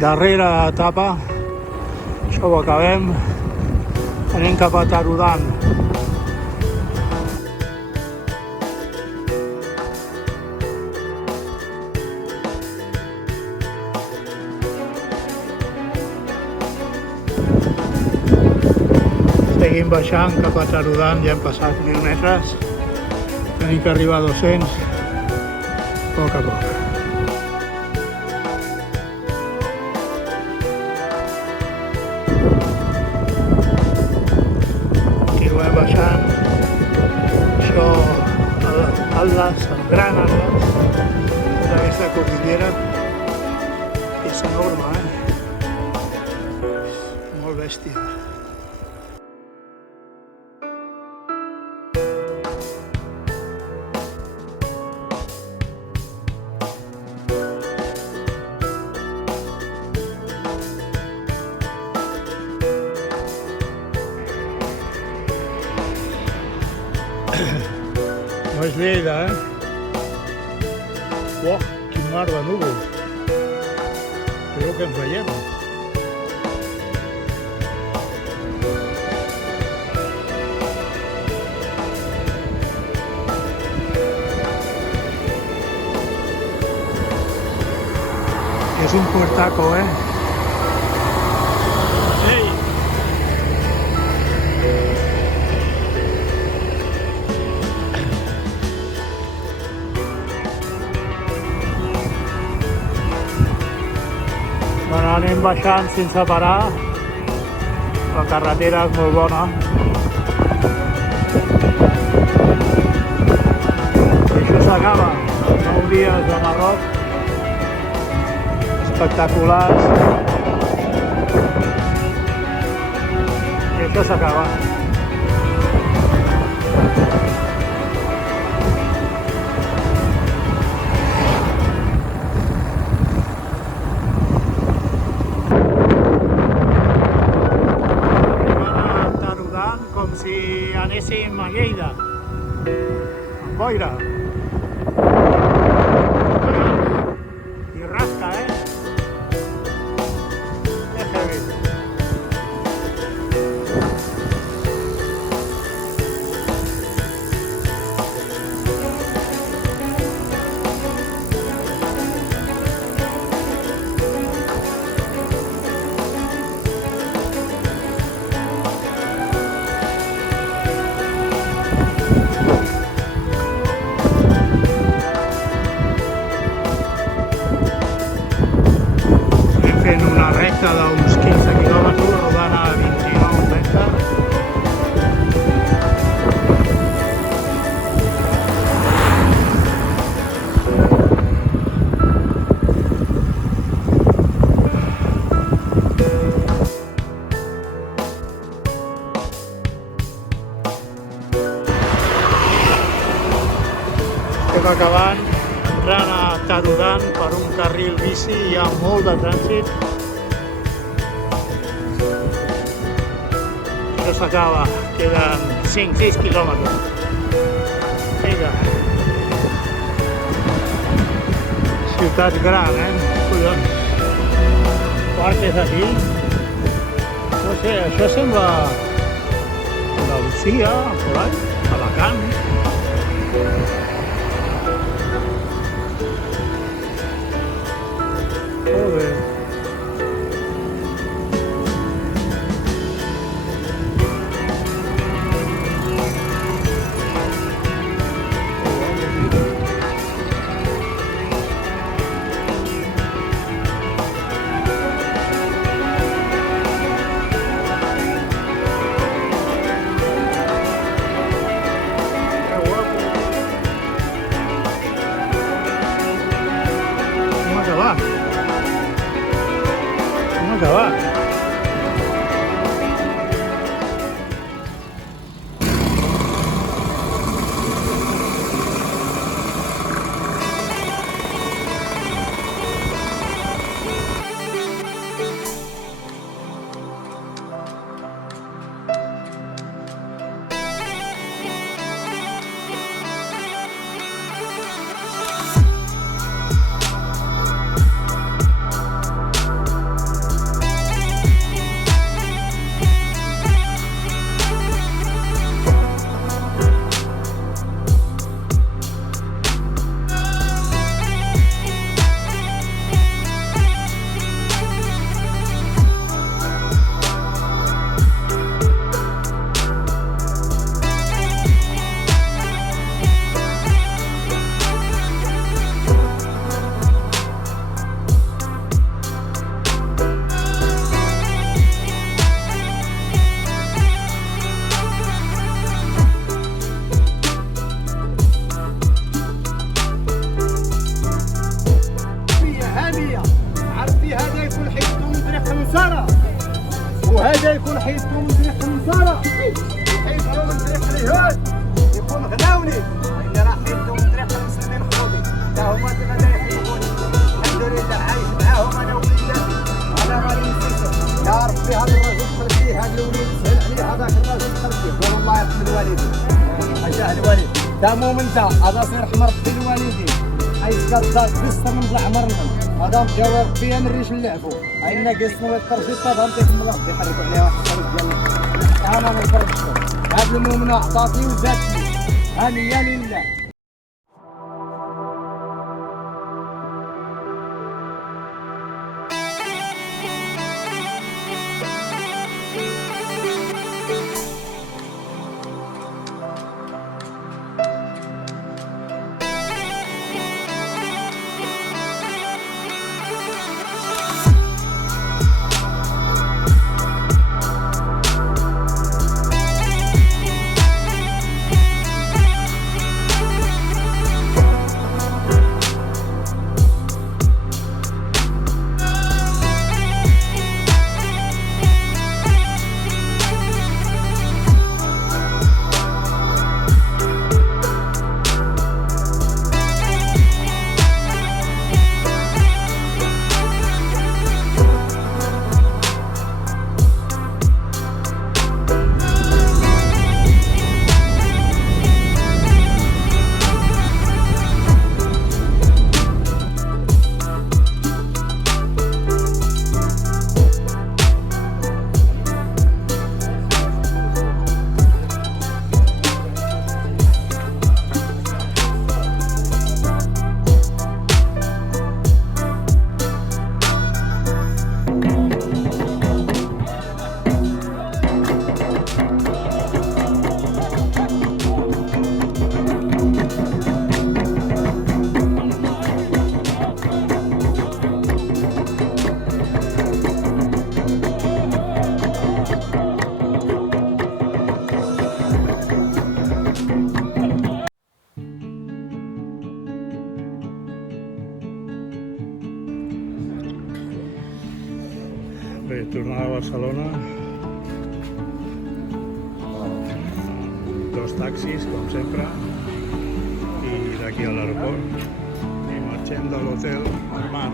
Darrera etapa, això ho acabem, anem cap a Tarudan. Seguim baixant cap a Tarudan, ja hem passat 1.000 metres, tenim que arribar a 200, a poc a poc. Continuem baixant, això, Atlas, el gran Atlas, tota aquesta cordillera, és enorme, molt bèstia. No és Lleida, Uah, quin mar de núvols. Creu que ens veiem. És un puertaco, Ei! Bueno, anem baixant sense parar, la carretera és molt bona. I això s'acaba, 9 dies de Marroc, espectaculars. I això s'acaba. Com si anéssim a Lleida, amb boira. I rasca, Que heavy. Fent una recta d'uns 15 quilòmetres, rodant a 29-30. Estem acabant, entrant a Tarudan per un carril bici, hi ha molt de trànsit. Això s'acaba, queden 5-6 quilòmetres. Vinga. Ciutat gran, Collons. Parques aquí. No sé, això sembla Andalusia, por ahí, Alacant. Molt bé. Que guapo. الوالدين حاجه الوالد دا مومن دا هذا صير حمر في الوالدين حيث كدار قصه من العمر هذا مجاور فيها من ريش اللعبوا عندنا قسم الترشيط هذا نتيكم الله يحركوا عليها واحد ديال انا ما نفرقش هذا المؤمن اعطاتني وزادتني هانيه لله. Bé, tornada a Barcelona, 2 taxis, com sempre, i d'aquí a l'aeroport, i marxem de l'hotel al mar.